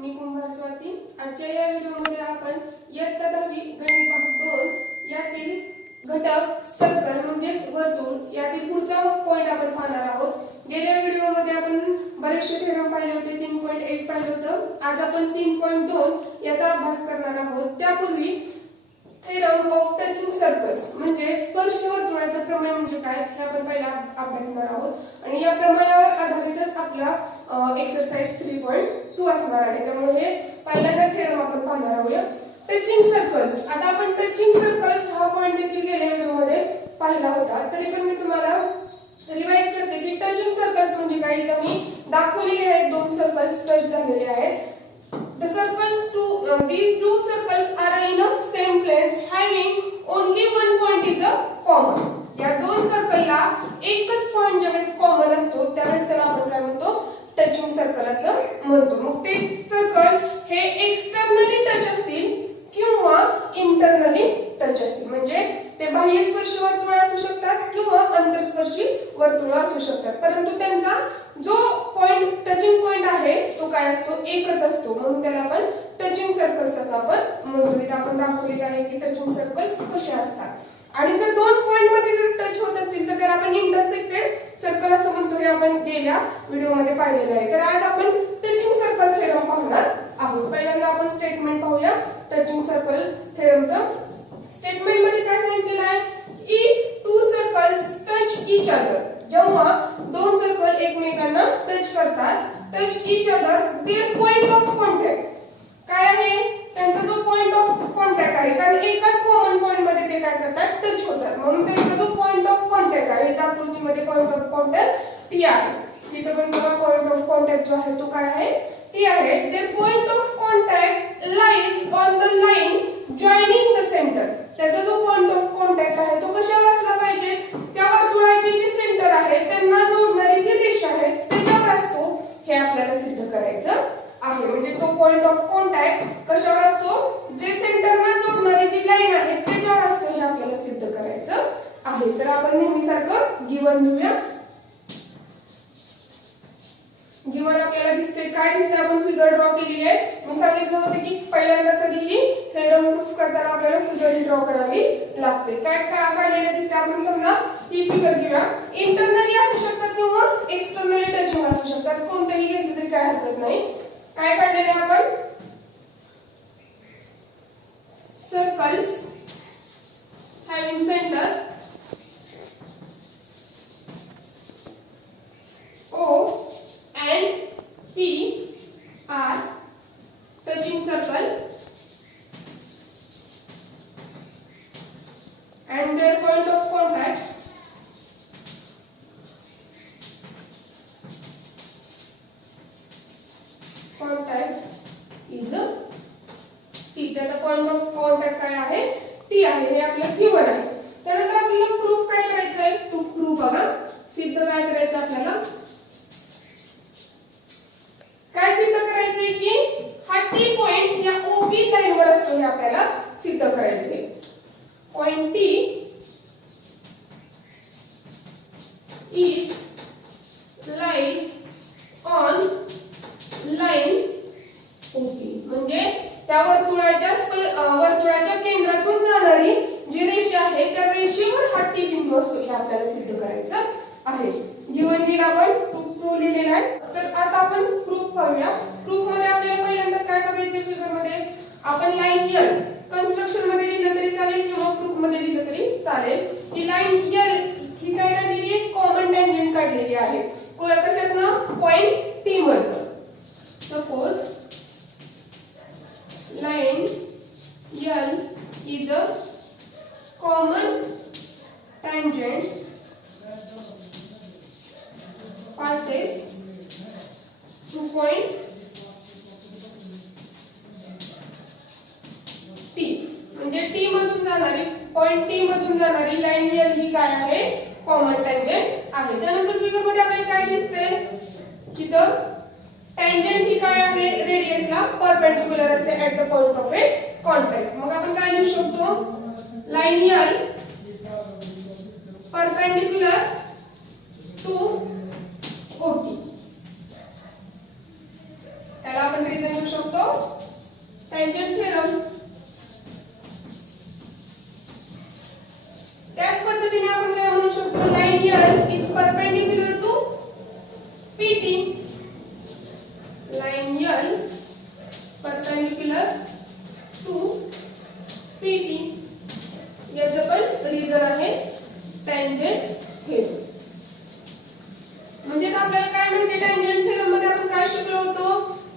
मी कुंभार स्वाती. आजच्या या व्हिडिओमध्ये आपण इयत्ता 10वी गणित भाग 2 यातील घटक सर्कल म्हणजेच वर्तुळ यातील पुढचा पॉइंट आपण पाहणार आहोत. गेल्या व्हिडिओमध्ये आपण बरेचसे थेरम पाहिले होते, 3.1 पाहिलं होतं. आज आपण 3.2 याचा अभ्यास करणार आहोत. त्यापूर्वी थेरम ऑफ टचिंग सर्कल्स म्हणजे स्पर्श वर्तुळाचा प्रमेय म्हणजे काय हे आपण पहिला अभ्यासणार आहोत आणि या प्रमेयावर आधारितच आपला एक्सरसाइज 3.2 असणार आहे. त्यामुळे हे पहिल्यांदा थेरम आपण पाहणार आहोत. Touching circles. आता आपण टचिंग सर्कल्स हा पॉइंट देखील गेल्या व्हिडिओमध्ये पाहिला होता, तरी पण मी तुम्हाला रिवाइज करते की टचिंग सर्कल्स म्हणजे काय. इथे मी दाखवलेले आहेत, दोन सर्कल्स टच झालेले आहेत. The these two circles are in a same place having only one point is a common. या दोन सर्कलला एकच पॉइंट ज्यावेळेस कॉमन असतो त्यावेळेस त्याला आपण काय म्हणतो, टचिंग सर्कल असं म्हणतो. मग ते सर्कल हे एक्सटर्नली टच असतील किंवा इंटरनली टच असतील. म्हणजे ते बाह्यस्पर्शी वर्तुळ असू शकतात किंवा अंतरस्पर्शी वर्तुळ असू शकतात, परंतु त्यांचा जो पॉइंट टचिंग पॉइंट आहे तो काय असतो, एकच असतो. म्हणून त्याला आपण टचिंग सर्कल्स असं आपण म्हणतो. इथे आपण दाखवलेलं आहे की टचिंग सर्कल्स कसे असतात. आणि जर दोन पॉइंट मध्ये जर टच होत असतील तर त्याला आपण इंटरसेक्टेड सर्कल असं म्हणतो. हे आपण गेल्या व्हिडिओमध्ये पाहिलेलं आहे. तर आज आपण टचिंग सर्कल थेरम पाहणार आहोत. पहिल्यांदा आपण स्टेटमेंट पाहूया टचिंग सर्कल थेरमचं. स्टेटमेंट मध्ये काय सांगितलेलं आहे, if two circles touch each other. जेव्हा दोन सर्कल एकमेकांना टच करतात, touch each other, their point of contact काय आहे, त्यांचा जो पॉइंट ऑफ कॉन्टॅक्ट आहे, कारण एकाच कॉमन पॉइंट मध्ये ते काय करतात, टच होतात. म्हणून त्यांचा जो पॉइंट ऑफ कॉन्टॅक्ट आहे, त्या आकृतीमध्ये पॉइंट ऑफ कॉन्टॅक्ट टी आहे. इथं पण बघा पॉइंट ऑफ कॉन्टॅक्ट जो आहे तो काय आहे, टी आहे. Their point of contact lies on the line joining the centre. त्याचा जो पॉइंट ऑफ कॉन्टॅक्ट आहे तो कशावर असला पाहिजे, त्या वर्तुळाचे जे सेंटर आहे त्यांना जोडणारी जी रेषा आहे त्याच्यावर असतो. हे आपल्याला सिद्ध करायचं आहे. म्हणजे तो पॉइंट ऑफ कॉन्टॅक्ट कशावर असतो, जे सेंटरला जोडणारी जी लाईन आहे त्याच्यावर असतो. हे आपल्याला सिद्ध करायचं आहे. तर आपण नेहमीसारखं गिवन लिहूया. गिवन आपल्याला दिसते, काय दिसते, आपण फिगर ड्रॉ केलेली आहे. मी सांगितलं होतं की पहिल्यांदा कधीही थेरम प्रूफ करताना आपल्याला फिगर ड्रॉ करावी लागते. काय काढलेलं दिसते, आपण समजा ही फिगर घेऊया. इंटरनली असू शकतात किंवा एक्सटर्नली टचिंग असू शकतात, कोणतेही घेतलं तरी काय हरकत नाही. काय काढलेले आपण, circles having centre O and P are touching circle and their point of contact is a T. त्याचा पॉइंट ऑफ कॉन्टॅक्ट काय आहे, T आहे. हे आपलं गिवन आहे. त्यानंतर आपल्याला प्रूफ काय करायचं आहे, टू प्रूफ बघा सिद्ध काय करायचं आपल्याला, काय सिद्ध करायचंय की हा टी पॉइंट या ओबी लाईन वर असतो. हे आपल्याला सिद्ध करायचंय. Point T is lies on line OB. म्हणजे त्या वर्तुळाच्या केंद्रातून जाणारी जी रेषा आहे त्या रेषेवर हा टी बिंदू असतो. हे आपल्याला सिद्ध करायचं आहे. गिवन दिला आपण प्रूफ लिहिलेला आहे. तर आता आपण प्रूफ पाहूया. प्रूफ मध्ये आपल्याला पहिल्यांदा काय बघायचं, फिगर मध्ये आपण लाईन एल कन्स्ट्रक्शन मध्ये लिहिलं तरी चालेल किंवा प्रूफ मध्ये लिहिलं तरी चालेल. ही लाईन एल ही काय काढलेली आहे, कॉमन टँजेंट काढलेली आहे. कशातनं, पॉइंट टी मधनं. Suppose line L is a common tangent passes through point T. म्हणजे T मधून जाणारी, पॉइंट T मधून जाणारी लाईन एल ही काय आहे, कॉमन टँजेंट आहे. त्यानंतर फिगर मध्ये आपल्याला काय दिसते की द टँजेंट ही काय आहे, रेडियसला परपेंडिक्युलर असते at the point of a contact. मग आपण काय लिहू शकतो, line L perpendicular to OT. त्याला आपण रिझन देऊ शकतो टँजंट थेरम. त्याच पद्धतीने आपण काय म्हणू शकतो, line L is perpendicular to PT. Line L perpendicular to PT. याचं पण रिझन आहे टँजंट थेरम. म्हणजे आपल्याला काय म्हणते टँजंट थेरम मध्ये आपण काय शिकलो होतो,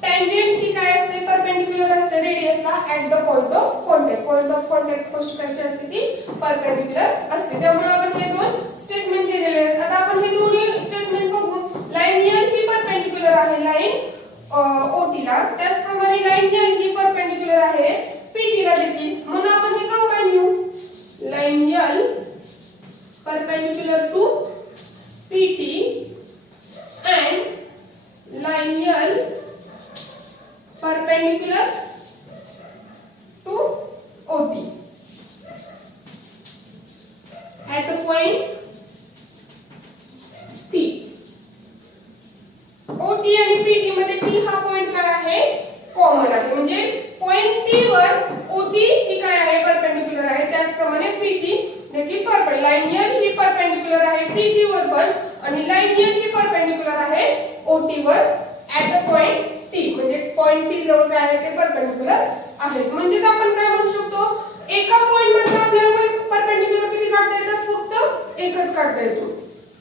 टँजंट ही काय असते, परपेंडिक्युलर असते रेडियसला at the point of contact. Point of contact कशी काय असते ती परपेंडिक्युलर असते. त्यामुळे आपण हे दोन स्टेटमेंट दिलेले आहेत. आता आपण हे दोन्ही स्टेटमेंट बघू. लाईन L ही परपेंडिक्युलर आहे लाईन OT ला, त्याचप्रमाणे लाईन L ही परपेंडिक्युलर आहे PT ला देखील. म्हणून आपण हे कंबाईन घेऊ. लाईन L perpendicular to PT and line L perpendicular to OT at a point P. OT आणि PT मध्ये P हा पॉइंट काय आहे, कॉमन आहे. म्हणजे पॉइंट T वर OT ही काय आहे, परपेंडिक्युलर आहे. त्याचप्रमाणे PT देखील परपेंडिक्युलर. लाईन L ही परपेंडिक्युलर आहे PT वर पण, आणि लाईन L ही परपेंडिक्युलर आहे OT वर ऍट द पॉइंट T. म्हणजे पॉइंट T जवळ काय आहे ते परपेंडिक्युलर आहेत. म्हणजे आपण काय म्हणू शकतो, एका पॉइंट मध्ये आपल्याला परपेंडिक्युलर किती काढता येतात, फक्त एकच काढता येतो.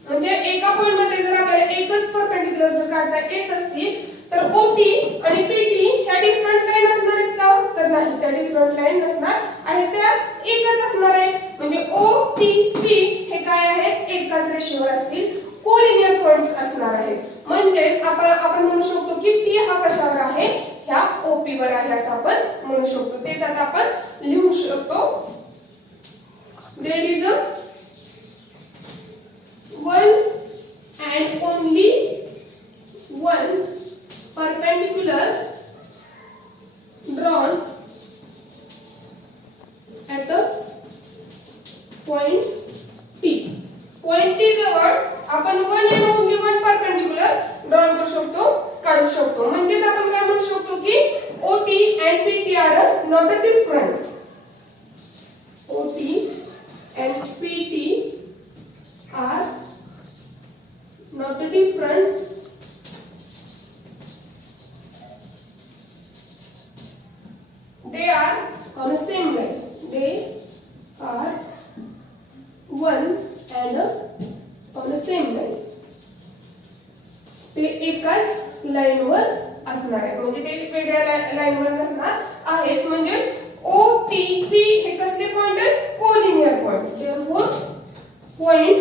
म्हणजे एका पॉइंट मध्ये जर आपल्याला एकच परपेंडिक्युलर जर काढता येत असतील तर OT आणि PT ह्या डिफरंट लाईन असणार आहेत का, तर नाही, त्या डिफरंट लाईन नसणार आहे, त्या एकच असणार आहे. म्हणजे OTP हे काय आहेत, एकाच रेषेवर असतील, कोलिनियर पॉइंट्स असणार आहेत. म्हणजेच आपण म्हणू शकतो की P हा कशावर आहे, ह्या OP वर आहे असं आपण म्हणू शकतो. तेच आता आपण लिहू शकतो. There is a one and only one perpendicular drawn at the point P. Point T जवळ आपण one and only one perpendicular drawn करू शकतो, काढू शकतो. म्हणजेच आपण काय म्हणू शकतो की OT and PT are not different. OT and PT are not different. They are on the same line. They are one and on the same line. ते एकाच लाईन वर असणार आहेत. म्हणजे ते वेगळ्या लाईन वर नसणार आहेत. म्हणजे OTP हे कसले पॉइंट आहेत, collinear point. therefore point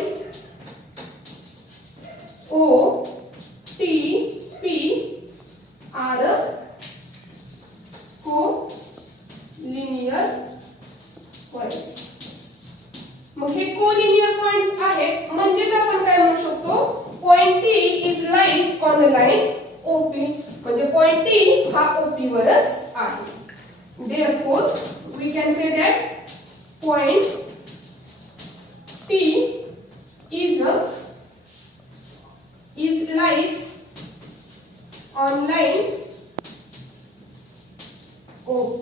OTP are co-linear points. मग हे कोलिनियर पॉइंट्स आहेत. म्हणजेच आपण काय म्हणू शकतो, point T is lies on a line OP. म्हणजे पॉइंट T हा OP वरच आहे. therefore we can say that point T is lies on line OP.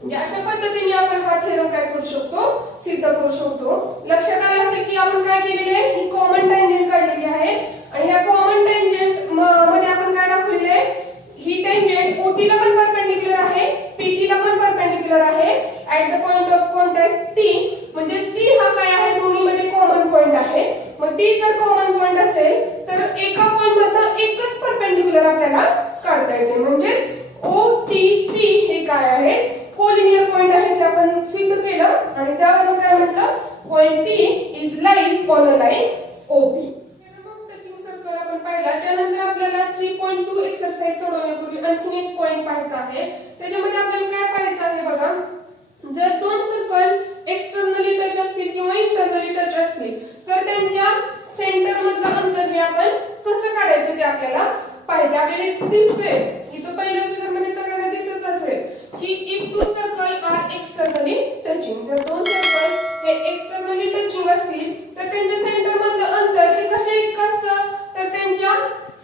म्हणजे अशा पद्धतीने आपण हा थेरम काय करू शकतो, सिद्ध करू शकतो. लक्षात आलं असेल की आपण काय केलेले आहे, ही कॉमन टँजंट काढलेली आहे आणि ह्या कॉमन टँजंट मध्ये आपण काय दाखवलेले आहे, ही टँजंट OT ला पण परपेंडिक्युलर आहे, PT ला पण परपेंडिक्युलर आहे at the point of contact T. म्हणजे T हा काय आहे, दोन्ही मध्ये कॉमन पॉइंट आहे. मग T जर कॉमन पॉइंट असेल तर एका पॉइंट मधून एकच परपेंडिक्युलर आपल्याला काढता येते. म्हणजे OTP हे काय आहे, कोलिनियर पॉइंट आहे, ते आपण सिद्ध केलं. आणि त्यावरून काय म्हटलं, point T is lies on a line OP. Touching circle आपण पाहिला. त्यानंतर आपल्याला 3.2 एक्सरसाइज सोडवण्यापूर्वी आणखी एक पॉइंट पाहायचा आहे. त्याच्यामध्ये आपल्याला काय पाहायचं आहे बघा, जर दोन सर्कल एक्सटर्नली टच असतील किंवा इंटरनली टच असतील तर त्यांच्या सेंटर मधलं अंतर हे आपण कसं काढायचं ते आपल्याला पाहिजे. आपल्याला इथे दिसतंय, इथं पहिल्या फिगरमध्ये सगळ्यांना दिसत असेल की if two circle are externally touching. जर दोन सर्कल हे एक्सटर्नली टचिंग असतील तर त्यांच्या सेंटर मधलं अंतर हे कशा इतकं असतं, तर त्यांच्या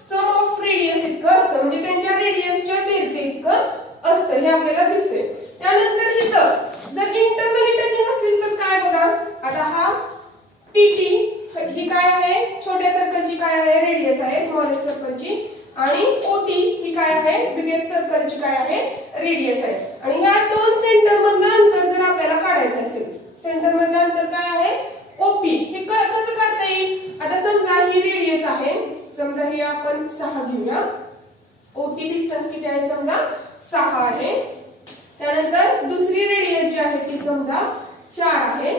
सम ऑफ रेडियस इतकं असतं. म्हणजे त्यांच्या रेडियसच्या बेरचे इतकं असतं. हे आपल्याला ही काय आहे, बिगेस्ट सर्कलची काय आहे, रेडियस आहे. आणि ह्या दोन सेंटर मधलं अंतर जर आपल्याला काढायचं असेल, सेंटर मधलं अंतर काय आहे, ओपी. हे कसं काढता येईल, आता समजा ही रेडियस आहे, समजा ही आपण 6 घेऊया. ओटी डिस्टन्स किती आहे, समजा 6 आहे. त्यानंतर दुसरी रेडियस जी आहे ती समजा 4 आहे.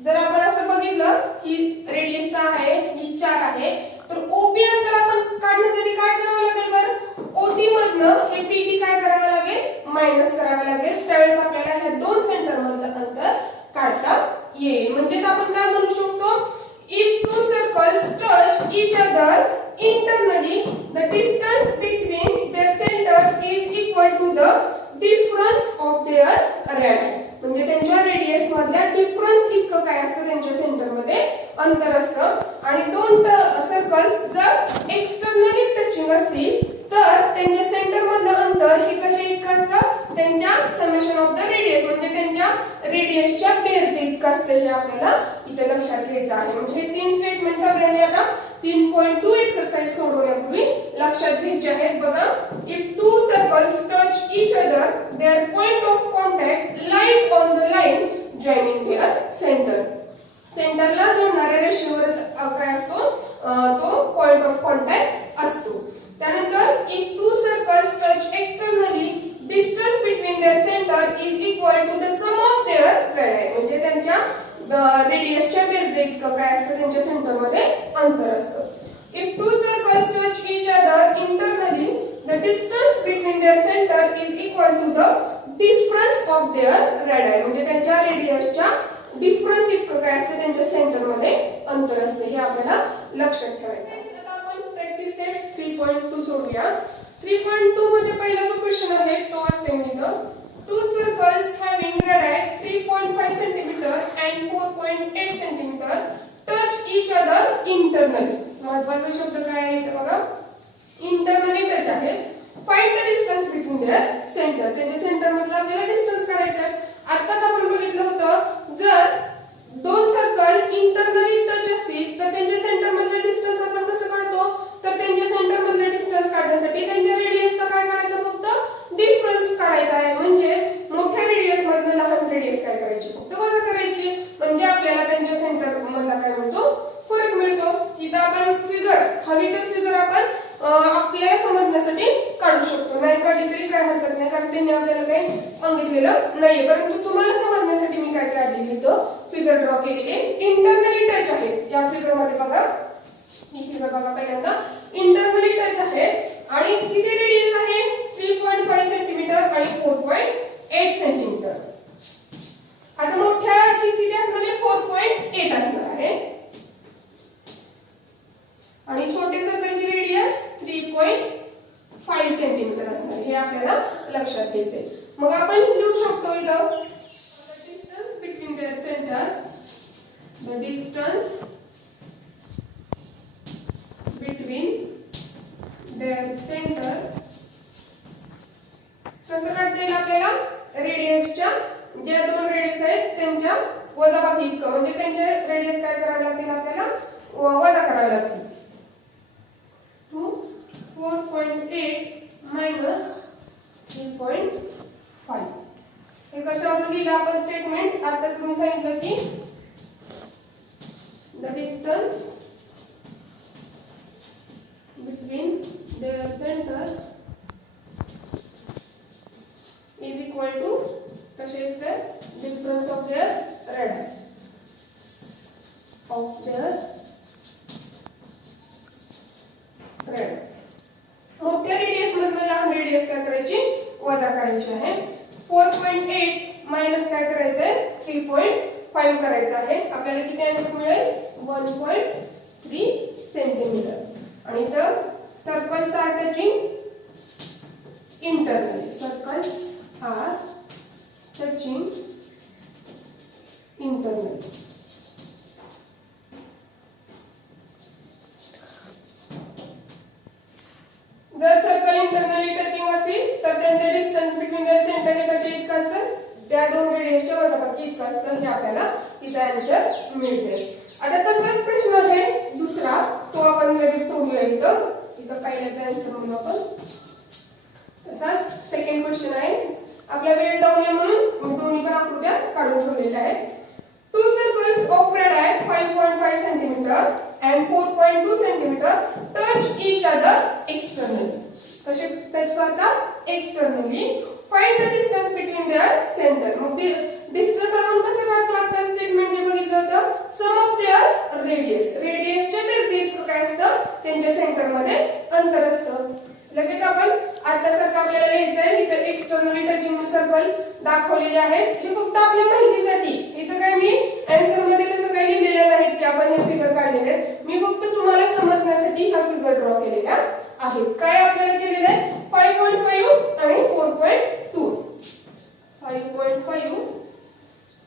जर आपण असं बघितलं की रेडियस 6 आहे, ही 4 आहे, तर ओपी अंतर आपण काढण्यासाठी काय करावं लागेल बरं, ओटी मधनं हे पीटी काय करावं लागेल, मायनस करावं लागेल. त्यावेळेस आपल्याला ह्या दोन सेंटर मधलं अंतर काढता येईल. म्हणजेच आपण काय म्हणू शकतो, if two circles touch each other internally the distance between their centers is equal to the difference of their radii. म्हणजे त्यांच्या रेडियस मधल्या डिफरन्स इतकं काय असतं त्यांच्या सेंटर मध्ये अंतर असतं. आणि दोन सर्कल्स जर एक्सटर्नली टचिंग असतील तर त्यांच्या सेंटर मधलं अंतर हे कशा इतकं असतं, त्यांच्या समेशन ऑफ द रेडियस म्हणजे त्यांच्या रेडियसच्या बेरचे इतकं असतं. हे आपल्याला इथे लक्षात घ्यायचं आहे. म्हणजे हे तीन स्टेटमेंट आपल्याला आता 3.2 एक्सरसाइज सोडवण्यापूर्वी लक्षात घ्यायचे आहेत. बघा, if two circles touch each other their point of contact lies on the line joining there centre. सेंटरला जोडणाऱ्या रेषेवरच काय असतो, तो पॉइंट ऑफ कॉन्टॅक्ट असतो. त्यानंतर if two circles touch externally distance between their centre is equal to the sum of their radii. म्हणजे त्यांच्या रेडियसच्या बेरचे इतकं काय असतं त्यांच्या सेंटर मध्ये अंतर असतं. If two circles touch each other internally the distance between their centre is equal to the difference of their radii. म्हणजे त्यांच्या रेडियसच्या डिफरन्स इतकं काय असतं त्यांच्या सेंटर मध्ये अंतर असतं. हे आपल्याला लक्षात ठेवायचं आहे. आता आपण प्रॅक्टिस सेट 3.2 सोडूया. 3.2 मध्ये पहिला जो क्वेश्चन आहे तो असते इथं, two circles having radii 3.5 cm and 4.8 cm touch each other internally. महत्त्वाचा शब्द काय आहे इथे बघा, इंटरनली टच आहे. Find the distance between their centre. त्यांच्या सेंटर मधला आपल्याला डिस्टन्स काढायचा आहे. आताच आपण बघितलं होतं, जर दोन सर्कल इंटरनली टच असतील तर त्यांच्या सेंटर मधला डिस्टन्स आपण कसं काढतो, तर त्यांच्या सेंटर मधला डिस्टन्स काढण्यासाठी त्यांच्या रेडियसचा काय काढायचा, फक्त डिफरन्स काढायचा आहे. म्हणजे मोठ्या रेडियस मधनं लहान रेडियस काय करायची, फक्त वजा करायची. म्हणजे आपल्याला त्यांच्या सेंटर मधला काय मिळतो, फरक मिळतो. इथं आपण फिगर हवी तर फिगर आपण आपल्याला समजण्यासाठी काढू शकतो. नाही काढली तरी काय हरकत नाही, कारण त्यांनी आपल्याला काही सांगितलेलं नाहीये. परंतु तुम्हाला समजण्यासाठी मी काय काढलेली इथं फिगर ड्रॉ केलेली आहे. इंटरनली टच आहे या फिगर मध्ये बघा, ही फिगर बघा पहिल्यांदा. इंटरनली टच आहे आणि किती रेडियस आहे, 3.5 सेंटीमीटर आणि 4.8 सेंटीमीटर. आता मोठ्याची किती असणार आहे, 4.8 असणार आहे आणि छोटे सर्कलची रेडियस 3.5 सेंटीमीटर असणार. हे आपल्याला लक्षात घ्यायचंय. मग आपण लिहू शकतो इथं, distance between their centre, the distance between their centre. कसं काढता येईल आपल्याला, रेडियसच्या ज्या दोन रेडियस आहेत त्यांच्या वजाबाकी इतकं. म्हणजे त्यांचे रेडियस काय करावे लागतील आपल्याला, वजा करावे लागतील. 4.8 minus 3.5. हे कशावरून लिहिलं आपण स्टेटमेंट, आताच मी सांगितलं की the distance between their centre is equal to कसे येते, difference of their radii of their radii. मोठ्या रेडियस मधनं लहान रेडियस काय करायची, वजा करायची आहे. 4.8 मायनस काय करायचंय, 3.5 करायचं आहे. आपल्याला किती आन्सर मिळेल, 1.3 सेंटीमीटर. आणि इथं circles are touching internally. Circles are touching internally. जर सर्कल इंटरनली टचिंग असेल तर त्यांचे डिस्टन्स बिटवीन देअर सेंटर हे कसे इतकं असतं, त्या दोन रेडियसच्या वजाबाकी इतकं असतं. हे आपल्याला इथं आन्सर मिळते. आता तसाच प्रश्न आहे दुसरा, तो आपण लगेच सोडूया. इथं इथं पहिल्याचा आन्सर म्हणून आपण. तसाच सेकंड क्वेश्चन आहे. आपला वेळ जाऊ नये म्हणून दोन्ही पण आकृत्या काढून ठेवलेल्या आहेत. Two circles of radii 5.5 centimeter and 4.2 centimeter touch each other externally. कसे टच करतात? Externally. Find the distance between their center. मग ते डिस्टन्स आपण कसं काढतो? आता स्टेटमेंट जे बघितलं होतं, सम ऑफ देअर रेडियस. रेडियसच्या बेरजे इतकं काय असतं? त्यांच्या सेंटर मध्ये अंतर असतं. लगेच आपण आता सारखं आपल्याला लिहायचं आहे. इथं एक्सटर्नली टचिंग सर्कल दाखवलेले आहेत. हे फक्त आपल्या माहितीसाठी. इथं काय मी आन्सर मध्ये तसं काही लिहिलेलं नाही की आपण हे फिगर काढलेले आहेत. मी फक्त तुम्हाला समजण्यासाठी हा फिगर ड्रॉ केलेला आहे. काय आपल्याला केलेलं आहे? 5.5 आणि 4.2. 5.5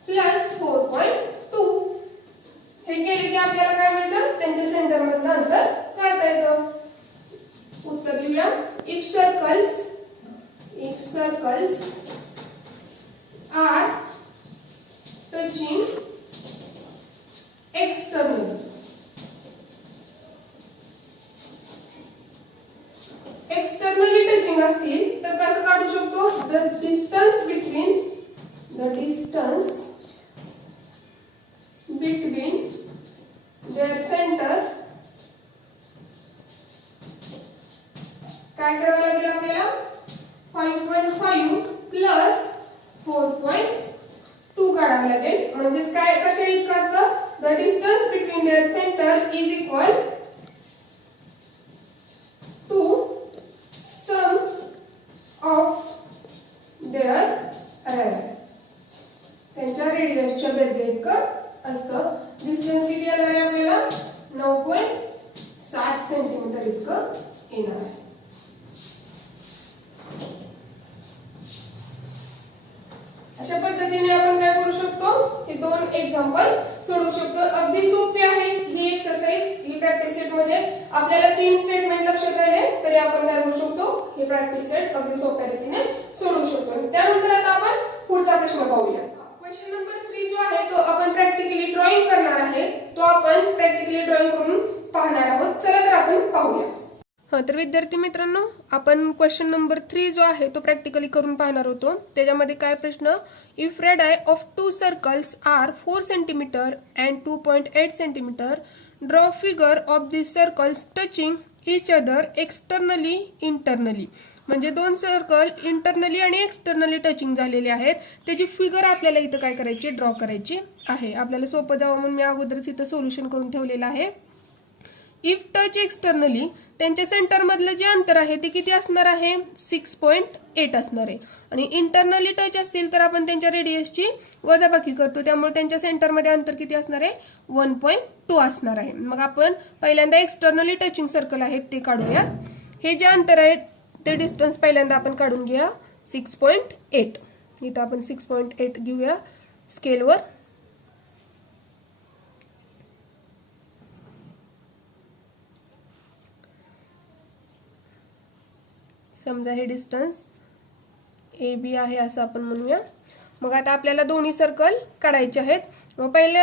प्लस 4.2 हे केले की आपल्याला काय मिळतं? त्यांच्या सेंटर मधलं अंतर काढता येतं. उत्तर लिहूया. If circles are touching externally, externally touching असतील तर कसं काढू शकतो? The distance between their center काय करावं लागेल आपल्याला? 5.5 प्लस 4.2 काढावं लागेल. म्हणजेच काय कशा इतकं असतं? The distance between their centre is equal to sum of their radius. त्यांच्या रेडियसच्या बेरजे इतकं असतं. डिस्टन्स किती येणार आहे आपल्याला? 9.7 सेंटीमीटर इतकं येणार आहे. अशा पद्धतीने आपण काय करू शकतो? हे दोन एक्झाम्पल सोडवू शकतो. अगदी सोपी आहे ही एक्सरसाइज. ही प्रॅक्टिस सेट मध्ये आपल्याला 3 स्टेटमेंट लक्षात राहिले तरी आपण काय करू शकतो? हे प्रॅक्टिस सेट अगदी सोप्या रीतीने सोडवू शकतो. त्यानंतर आता आपण पुढचा प्रश्न पाहूया. क्वेश्चन नंबर 3 जो आहे तो आपण प्रॅक्टिकली ड्रॉइंग करणार आहे. तो आपण प्रॅक्टिकली ड्रॉइंग करून पाहणार आहोत. चला तर आपण पाहूया. तर विद्यार्थी मित्रांनो, आपण क्वेश्चन नंबर 3 जो आहे तो प्रॅक्टिकली करून पाहणार होतो. त्याच्यामध्ये काय प्रश्न? If radii of 2 circles are 4 centimetre and 2.8 centimetre, draw figure of this circles touching each other externally internally. म्हणजे 2 सर्कल इंटरनली आणि एक्सटर्नली टचिंग झालेले आहेत. त्याची फिगर आपल्याला इथं काय करायची? ड्रॉ करायची आहे. आपल्याला सोपं जावं म्हणून मी अगोदरच इथं सोल्युशन करून ठेवलेलं आहे. इफ टच एक्सटर्नली, त्यांच्या सेंटर मधलं जे अंतर आहे ते किती असणार आहे? 6.8 असणार आहे. आणि इंटरनली टच असतील तर आपण त्यांच्या रेडियसची वजाबाकी करतो, त्यामुळे त्यांच्या सेंटर मध्ये अंतर किती असणार आहे? 1.2 असणार आहे. मग आपण पहिल्यांदा एक्सटर्नली टचिंग सर्कल आहेत ते काढूया. हे जे अंतर आहे ते डिस्टन्स पहिल्यांदा आपण काढून घेऊया. 6.8. इथं आपण 6.8 घेऊया स्केलवर. समजा हे डिस्टन्स ए बी आहे असं आपण म्हणूया. मग आता आपल्याला दोन्ही सर्कल काढायचे आहेत. मग पहिले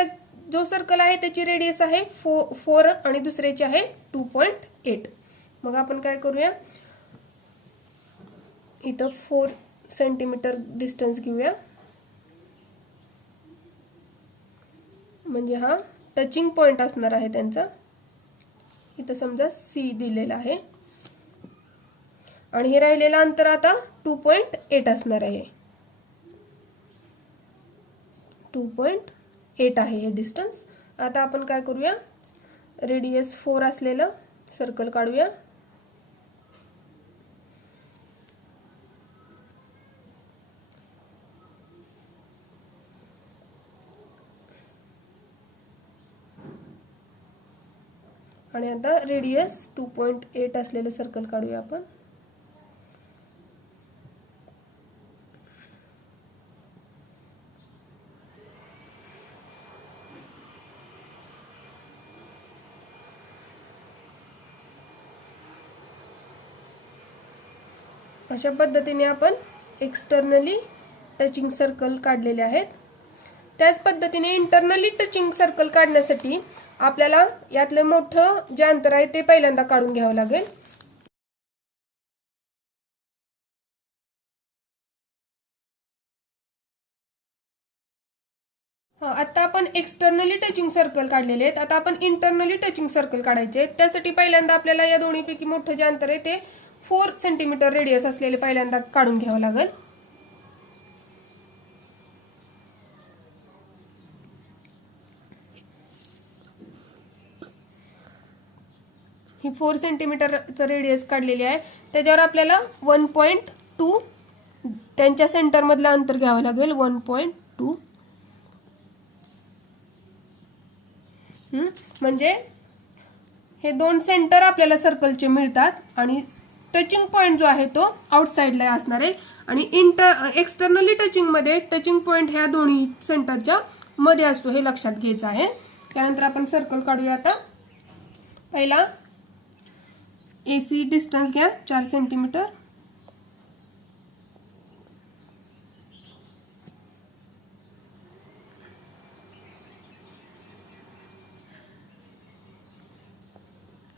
जो सर्कल आहे त्याची रेडियस आहे 4 आणि दुसऱ्याची आहे 2.8. मग आपण काय करूया? इथं 4 सेंटीमीटर डिस्टन्स घेऊया. म्हणजे हा टचिंग पॉइंट असणार आहे त्यांचा. इथं समजा सी दिलेला आहे आणि हे राहिलेलं अंतर आता 2.8 असणार आहे. 2.8 आहे हे डिस्टन्स. आता आपण काय करूया? रेडियस 4 असलेलं सर्कल काढूया. आणि आता रेडियस 2.8 असलेलं सर्कल काढूया आपण. अशा पद्धतीने आपण एक्सटर्नली टचिंग सर्कल काढलेले आहेत. त्याच पद्धतीने इंटरनली टचिंग सर्कल काढण्यासाठी आपल्याला यातलं मोठं जे अंतर आहे ते पहिल्यांदा काढून घ्यावं लागेल. आता आपण एक्सटर्नली टचिंग सर्कल काढलेले आहेत. आता आपण इंटरनली टचिंग सर्कल काढायचे आहेत. त्यासाठी पहिल्यांदा आपल्याला या दोन्हीपैकी मोठं जे अंतर आहे ते 4 सेंटीमीटर रेडियस असलेले पहिल्यांदा काढून घ्यावं लागेल. ही 4 सेंटीमीटरचं रेडियस काढलेली आहे. त्याच्यावर आपल्याला 1.2 त्यांच्या सेंटरमधलं अंतर घ्यावं लागेल. 1.2 म्हणजे हे 2 सेंटर आपल्याला सर्कलचे मिळतात आणि टचिंग पॉइंट जो आहे तो आउटसाइडला असणार आहे आणि एक्सटर्नली टचिंगमध्ये टचिंग पॉइंट ह्या दोन्ही सेंटरच्या मध्ये असतो, हे लक्षात घ्यायचं आहे. त्यानंतर आपण सर्कल काढूया. आता पहिला AC डिस्टन्स घ्या 4 सेंटीमीटर.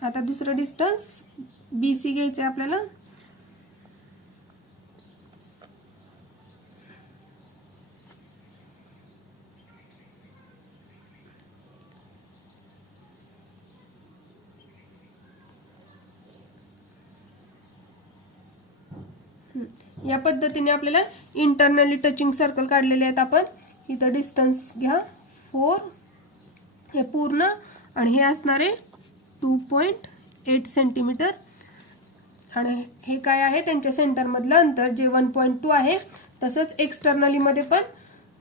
आता दुसरं डिस्टन्स BC घ्यायचं आहे आपल्याला. या पद्धतीने आपल्याला इंटरनली टचिंग सर्कल काढलेले आहेत. आपण इथं डिस्टन्स घ्या 4 हे पूर्ण आणि हे असणार आहे 2.8 सेंटीमीटर आणि हे काय आहे त्यांच्या सेंटरमधलं अंतर जे 1.2 आहे. तसंच एक्सटर्नली मध्ये पण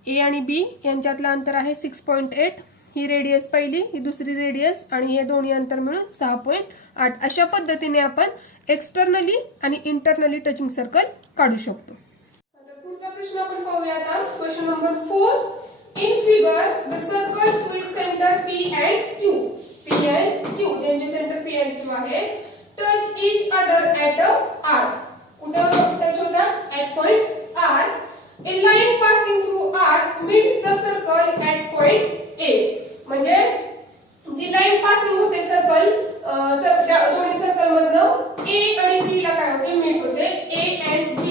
A आणि B यांच्यातलं अंतर आहे 6.8. ही रेडियस पहिली, ही दुसरी रेडियस आणि हे दोन्ही अंतर मिळून 6.8. अशा पद्धतीने आपण एक्सटर्नली आणि इंटरनली टचिंग सर्कल काढू शकतो. पुढचा प्रश्न आपण पाहूया. आता question number 4. In figure the circles with centre P and Q. P and Q त्यांचे सेंटर P and Q आहे. Touch each other at R. कुठं टच होतात? At point R. A line passing through R meets the circle at point A. म्हणजे जी line passing होते circle दोन्ही circle मधनं A आणि B ला काय होते? मीट होते. A and B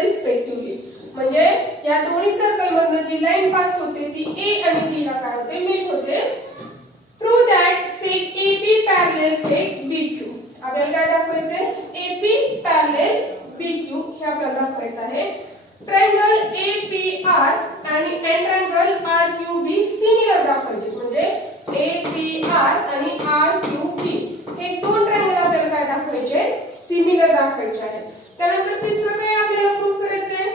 respectively. म्हणजे या दोन्ही सर्कल मधनं जी लाईन पास होते ती A आणि B ला काय होते? मीट होते. Prove that seg AP parallel seg BQ. आपल्याला काय दाखवायचंय? AP पॅरलल BQ हे आपल्याला दाखवायचं आहे. ट्रायंगल APR आणि ट्रायंगल RQB सिमिलर दाखवायचे. म्हणजे APR आणि RQB हे दोन ट्रायंगल आपल्याला काय दाखवायचे? सिमिलर दाखवायचे आहेत. त्यानंतर तिसरं काय आपल्याला प्रूव्ह करायचंय?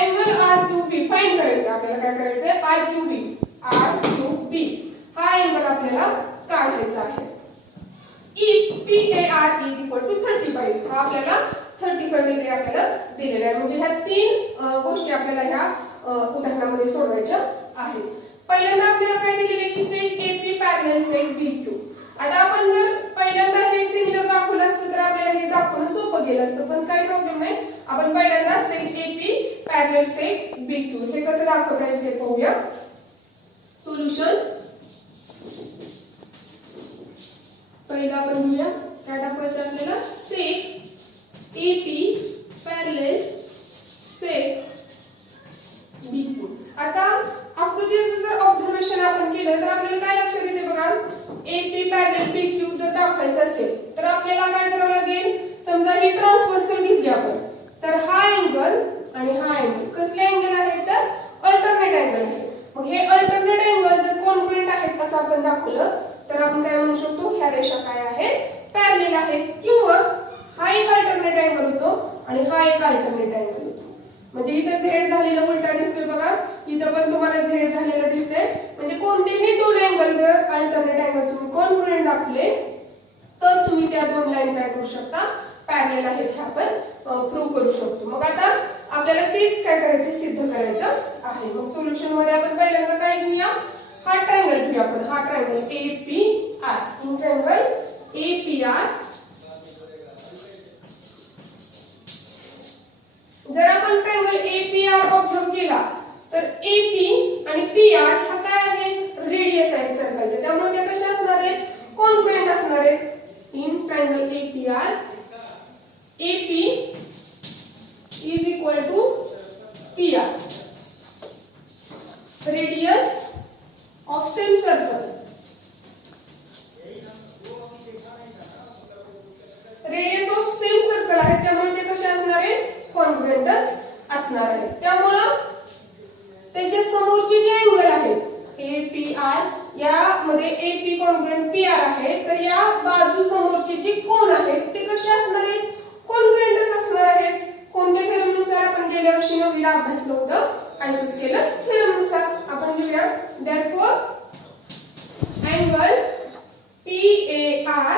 अँगल RQB फाइंड करायचं. आपल्याला काय करायचंय? RQB हा अँगल आपल्याला काढायचा आहे. If PAR is equal to 35 हा आपल्याला 35 डिग्री आपल्याला दिलेला आहे. म्हणजे ह्या 3 गोष्टी आपल्याला ह्या उदाहरणामध्ये सोडवायच्या आहेत. पहिल्यांदा आपल्याला काय दिलेले की सेक AP पॅरलल सेक BQ. आता आपण जर पहिल्यांदा हे सिमिलर दाखवलं असतं तर आपल्याला हे दाखवणं सोपं गेलं असतं, पण काही प्रॉब्लेम नाही. आपण पहिल्यांदा सेक AP पॅरलल सेक BQ हे कसं दाखवता येईल ते पाहूया. सोल्युशन पहिला आपण घेऊया. काय दाखवायचं आपल्याला? सेक AP पॅरलल सेक BQ. आता आकृतीचं जर ऑब्झर्वेशन आपण केलं तर आपल्याला काय लक्षात येते बघा? AP पॅरलल BQ जर दाखवायचं असेल तर आपल्याला काय करावं लागेल? समजा ही ट्रान्सव्हर्सल घेतली आपण तर हा अँगल आणि हा अँगल कसले अँगल आहेत? तर अल्टरनेट अँगल आहे. मग हे अल्टरनेट अँगल जर कॉन्ग्रुएंट आहेत असं आपण दाखवलं तर आपण काय म्हणू शकतो? ह्या रेषा काय आहेत? पॅरलल आहेत. किंवा हा एक अल्टरनेट अँगल होतो आणि हा एक अल्टरनेट अँगल होतो. म्हणजे इथं झेड झालेला उलटा दिसतोय बघा, इथं पण तुम्हाला झेड झालेला दिसतंय. म्हणजे कोणतेही दोन अँगल जर अल्टरनेट अँगल तुम्ही कॉन्ग्रुएंट दाखवले तर तुम्ही त्या दोन लाईन काय करू शकता? पॅरलल आहेत हे आपण प्रूव्ह करू शकतो. मग आता आपल्याला तेच काय करायचं? सिद्ध करायचं आहे. मग सोल्युशन मध्ये आपण पहिल्यांदा काय घेऊया? हा ट्रायंगल घेऊया आपण. हा triangle APR. In triangle APR जर आपण ट्रायंगल APR ऑब्झर्व केला तर AP आणि PR हा काय आहेत? रेडियस आहेत सर्कलचे. त्यामुळे त्या कशा असणार आहेत? कॉन्ग्रुएंट असणार आहेत. In triangle APR AP is equal to PR. Radius असणार आहे. त्यामुळं त्याच्या समोरचे जे अँगल आहेत APR, यामध्ये AP कॉन्ग्रुएंट PR आहे, तर या बाजू समोरचे जे कोन आहेत ते कसे असणार आहेत? कॉन्ग्रुएंटच असणार आहेत. कोणत्या थेरमनुसार? आपण गेल्या वर्षी 9वीला अभ्यासलं होतं, आयसोस्केलस थेरमनुसार. आपण लिहूया therefore angle PAR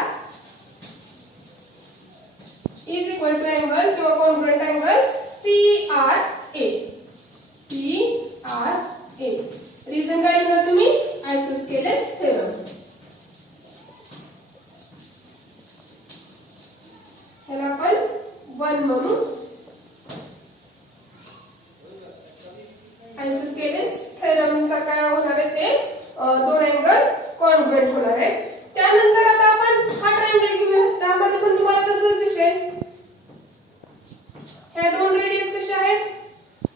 is equal to angle किंवा congruent angle PRA. PRA. Reason काय लिहिणार तुम्ही? आयसोस्केलस थेरम. ह्याला आपण 1 म्हणू. आयसोस्केलस थेरम नुसार काय होणार आहे ते दोन अँगल कॉन्ग्रुएंट होणार आहे. त्यानंतर आता आपण हा ट्रायंगल घेऊया. त्यामध्ये पण तुम्हाला तसंच दिसेल. ह्या दोन रेडियस कशा आहेत?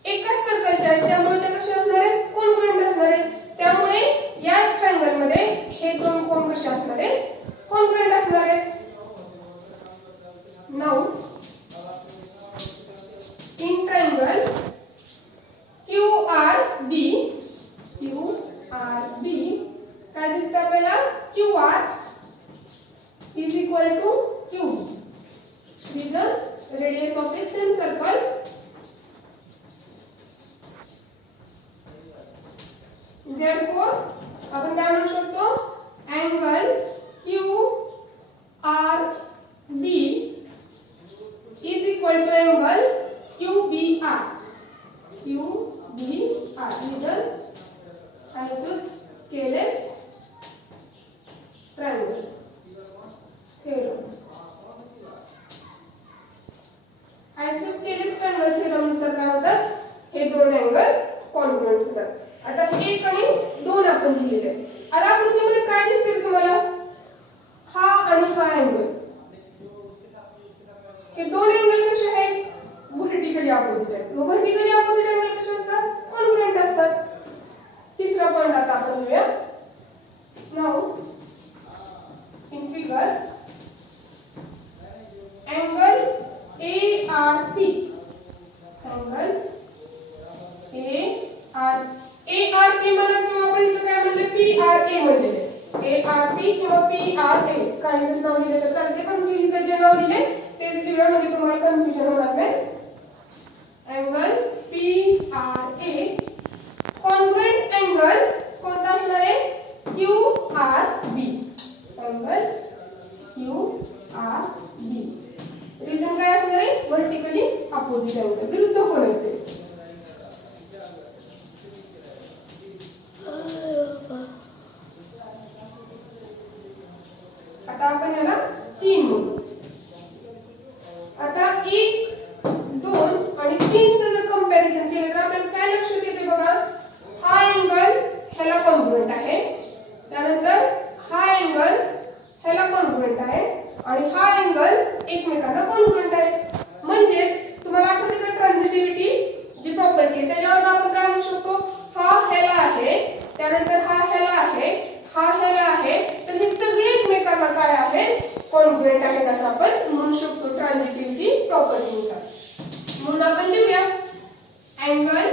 एकाच सर्कलच्या आहेत, त्यामुळे ते कसे असणार आहेत? कॉन्ग्रुएंट असणार आहेत. त्यामुळे या ट्रायंगल मध्ये हे दोन कोन कसे असणार आहेत? कॉन्ग्रुएंट असणार आहेत. नाउ इन ट्रायंगल QRB काय दिसतं आपल्याला? QR is equal to Q is the radius of a same circle. Therefore आपण काय म्हणू शकतो? Angle QRB is equal to angle QBR. QBR is the isosceles triangle theorem. Isosceles triangle theorem नुसार काय होतात? हे दोन अँगल कॉन्ग्रुएंट होतात. आता 1 आणि 2 आपण लिहिलेले आहे. आता आकृतीमध्ये काय दिसते तुम्हाला? हा आणि हा अँगल. हे दोन अँगल कसे आहेत? व्हर्टिकली ऑपोजिट आहेत. मग व्हर्टिकली ऑपोजिट अँगल कसे असतात? कॉन्ग्रुएंट असतात. तिसरा पॉइंट आता आपण लिहूया. Now in figure angle ARP angle ARP म्हणा किंवा आपण इथं काय म्हणले? PRA म्हणलेले. ARP किंवा PRA काही जर नाव लिहिलं तर चालते, पण मी इथं जे नाव लिहिले तेच लिहूया म्हणजे तुम्हाला कन्फ्युजन होणार नाही. अँगल PRA कॉन्ग्रुएंट अँगल कोणता असणार आहे? QRB. Angle QRB. रिझन काय असणार आहे? व्हर्टिकली ऑपोजिट अँगल, विरुद्ध कोन आहे ते. आता आपण याला 3 म्हणू. आता 1, 2 आणि 3 चं जर कंपॅरिझन केलं तर आपल्याला काय लक्षात येते बघा? हा अँगल ह्याला कॉन्ग्रुएंट आहे, त्यानंतर हा अँगल ह्याला कॉन्ग्रुएंट आहे आणि हा अँगल एकमेकांना कॉन्ग्रुएंट आहे. म्हणजेच तुम्हाला आठवते का ट्रान्झिटिव्हिटी जी प्रॉपर्टी आहे त्याच्यावर आपण काय म्हणू शकतो? हा ह्याला आहे, त्यानंतर हा ह्याला आहे, हा ह्याला आहे, तर हे सगळे एकमेकांना काय आहे? कॉन्ग्रुएंट आहेत असं आपण म्हणू शकतो ट्रान्झिटिव्हिटी प्रॉपर्टी नुसार. म्हणून आपण लिहूया अँगल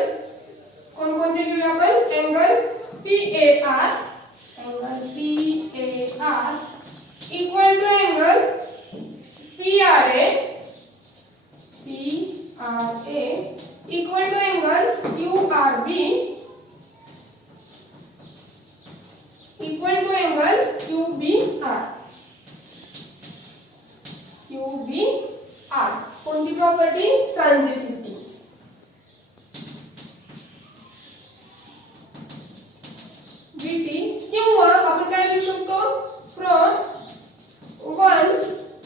कोणकोणते लिहूया आपण? Angle PAR equal to angle PRA equal to angle QRB equal to angle QBR. कोणती प्रॉपर्टी? ट्रान्झिटिव्हिटी. VT किंवा आपण काय लिहू शकतो? फ्रॉम 1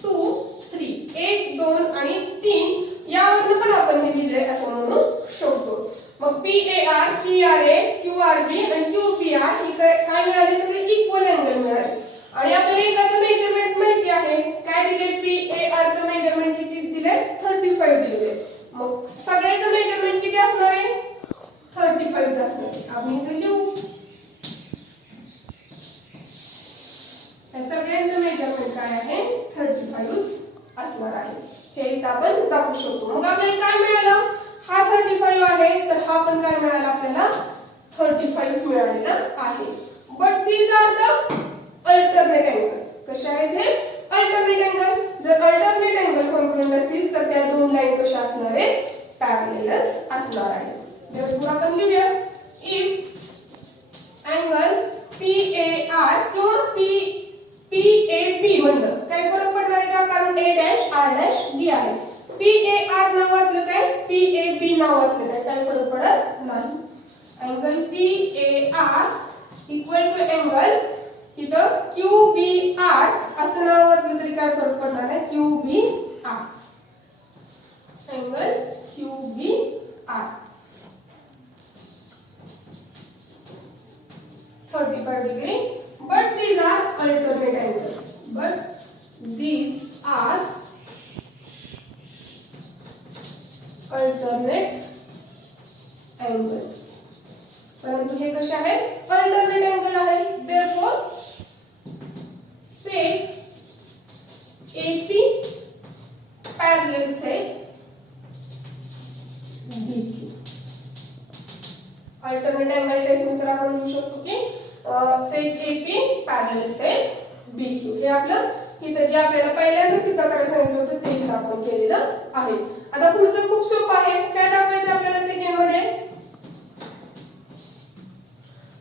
2 3 1 2 आणि 3 यावरून पण आपण हे लिहिले असं म्हणू शकतो. मग PAR PRA QRB आणि QBR हे काय मिळाले? सगळे इक्वल अँगल मिळाले. आणि आपल्याला एकाचं मेजरमेंट माहिती आहे. काय दिले? PAR चं मेजरमेंट किती दिले? 35 दिले. मग सगळ्याचं मेजरमेंट किती असणार आहे? 35 असणार आहे. आपण इथे लिहू सगळ्यांचं मेजरमेंट काय आहे? 35 असणार आहे. हे इथं आपण दाखवू शकतो. मग आपल्याला काय मिळालं? हा 35 आहे तर हा पण काय मिळाला आपल्याला 35 मिळालेला आहे. But these are the alternate angle. कशा आहेत हे अल्टरनेट अँगल. जर अल्टरनेट अँगल कॉन्ग्रुएंट असतील तर त्या दोन लाईन कशा असणार आहेत पॅरललच असणार आहे. जर आपण लिहूया इफ अँगल PAR किंवा PAB म्हणलं काय फरक पडणार आहे का, कारण A dash R dash B आहे. PAR नाव वाचलं काय PAB नाव वाचलं काय फरक पडत नाही. Angle PAR equal to angle इथं QBR असं नाव वाचलं तरी काय फरक पडणार नाही. QBR angle QBR 35 degree. But these are alternate angles. But these are alternate angles. परंतु हे कसे आहेत अल्टरनेट अँगल आहे. Therefore say AP parallel say BQ. Alternate angle test नुसार आपण लिहू शकतो की seg AP parallel seg BQ. हे आपलं इथं जे आपल्याला पहिल्यांदा सिद्ध करायला सांगितलं होतं ते इथं आपण केलेलं आहे. आता पुढचं खूप सोपं आहे. काय दाखवायचं आपल्याला सेकंड मध्ये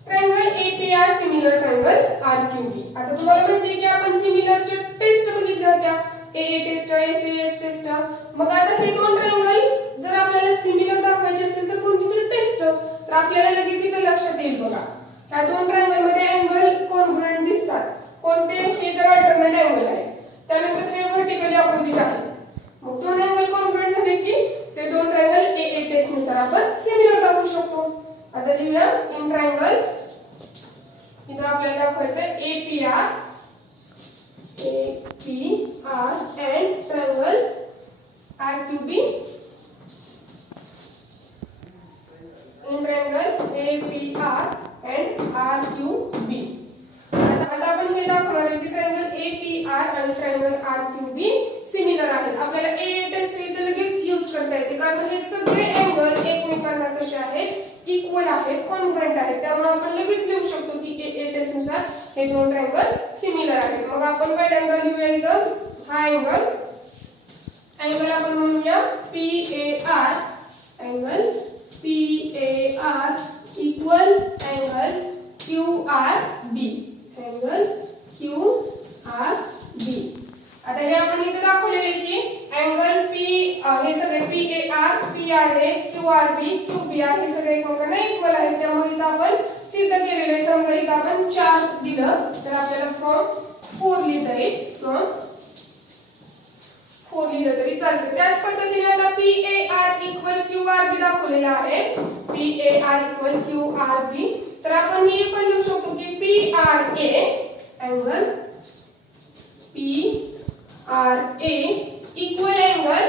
triangle APR similar triangle RQB. आता तुम्हाला माहिती आहे की आपण सिमिलरच्या टेस्ट बघितल्या होत्या AA टेस्ट SAS टेस्ट. मग आता हे दोन ट्रायंगल जर आपल्याला सिमिलर दाखवायचे असेल तर कोणती तरी टेस्ट तर आपल्याला लगेच इथे लक्षात येईल बघा ह्या दोन ट्रायंगल मध्ये अँगल कॉन्ग्रुएंट दिसतात. कोणते हे तर अल्टरनेट अँगल आहे. त्यानंतर हे व्हर्टिकली ऑपोजिट आहे. मग दोन अँगल कॉन्ग्रुएंट झाले की ते दोन ट्रायंगल AA टेस्ट नुसार आपण सिमिलर दाखवू शकतो. आता लिहूया इन ट्रायंगल इथं आपल्याला दाखवायचं APR and triangle RQB. In triangle APR and RQB. आता आपण हे दाखवणार आहे की ट्रायंगल APR आणि ट्रायंगल RQB सिमिलर आहेत. आपल्याला AA टेस्ट इथे लगेच यूज करता येते कारण हे सगळे अँगल एकमेकांना कसे आहेत इक्वल आहेत कॉन्ग्रुएंट आहेत. त्यामुळे आपण लगेच लिहू शकतो की AA टेस्ट नुसार हे दोन ट्रायंगल सिमिलर आहेत. मग आपण पहिल्यांदा लिहूया इथं हा अँगल आपण म्हणूया PAR angle PAR equal angle QRB angle QRB. आता हे आपण इथे दाखवलेले की अँगल हे सगळे PAR PRA QRB QBR हे सगळे एकमेकांना इक्वल आहेत. त्यामुळे इथे आपण सिद्ध केलेले आहे. समजा इथे आपण 4 दिलं तर आपल्याला फ्रॉम 4 लिहिता येईल किंवा 4 लिहिलं तरी चालते. त्याच पद्धतीने आता PAR इक्वल QRB दाखवलेला आहे. PAR इक्वल QRB तर आपण हे पण लिहू शकतो की PRA angle PRA equal angle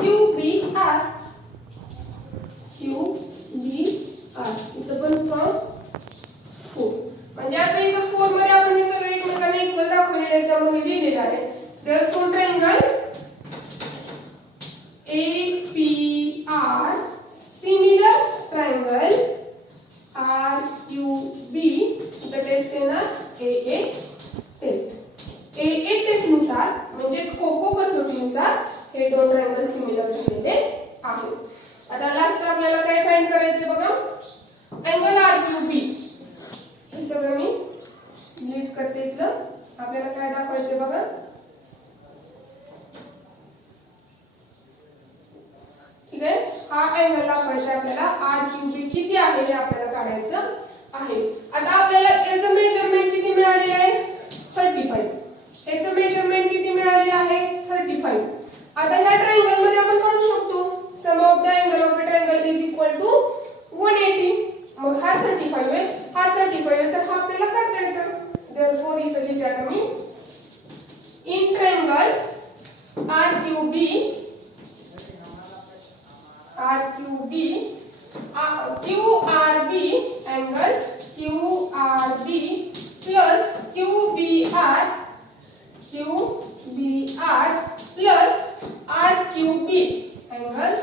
QBR इथं पण फ्रॉम 4 म्हणजे आता इथं 4 मध्ये आपण हे सगळे एकमेकांना इक्वल दाखवलेले आहेत त्यामुळे लिहिलेलं आहे. Therefore triangle APR similar triangle RQB the test आहे ना AA टेस्ट नुसार म्हणजे कोको कसोटीनुसार हे दोन ट्रायंगल सिमिलर झालेले आहेत. आता लास्ट आपल्याला काय फाइंड करायचे बघा अँगल RQB. हे सगळं मी लीट करते. इथलं आपल्याला काय दाखवायचे बघा ठीक आहे. हा अँगल दाखवायचा आपल्याला RQB किती आहे हे आपल्याला काढायचं आहे. आता आपल्याला याचं मेजरमेंट किती मिळालेलं आहे 35. याचं मेजरमेंट किती मिळालेलं आहे 35. आता ह्या ट्रायंगल मध्ये आपण काढू शकतो sum of the angle of a triangle is equal to 180. मग हा 35 आहे हा 35 आहे तर हा आपल्याला काढता येतं. देयरफॉर इथे लिहिते आता मी in triangle RQB QRB angle QRB plus QBR plus RQB angle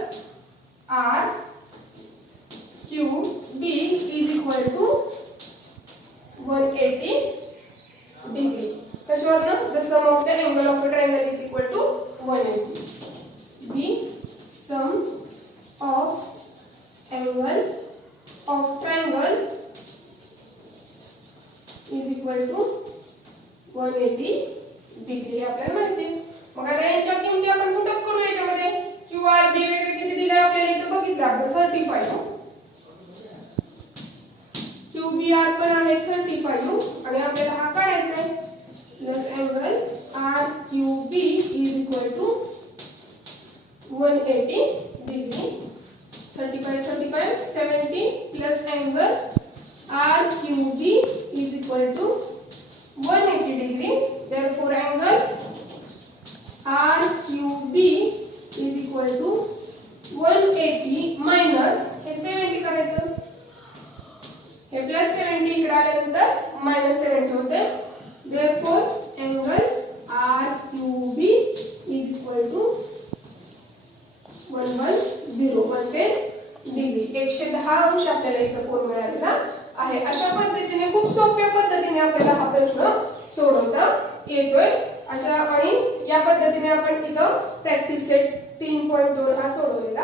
आपलं 35 QBR पण आहे 35 आणि आपल्याला हा काढायचा आहे plus angle RQB is equal to 180 degree 35 70 plus angle RQB is equal to 180 degree therefore angle RQB is equal to 180 minus हे 70 करायचं हे प्लस 70 इकडे आल्यानंतर मायनस 70 होते therefore angle RQB is equal to 110 degree 110 अंश आपल्याला इथं कोण मिळालेला आहे. अशा पद्धतीने खूप सोप्या पद्धतीने आपल्याला हा प्रश्न सोडवता येतोय. अशा आणि या पद्धतीने आपण इथं प्रॅक्टिस सेट 3.2 हा सोडवलेला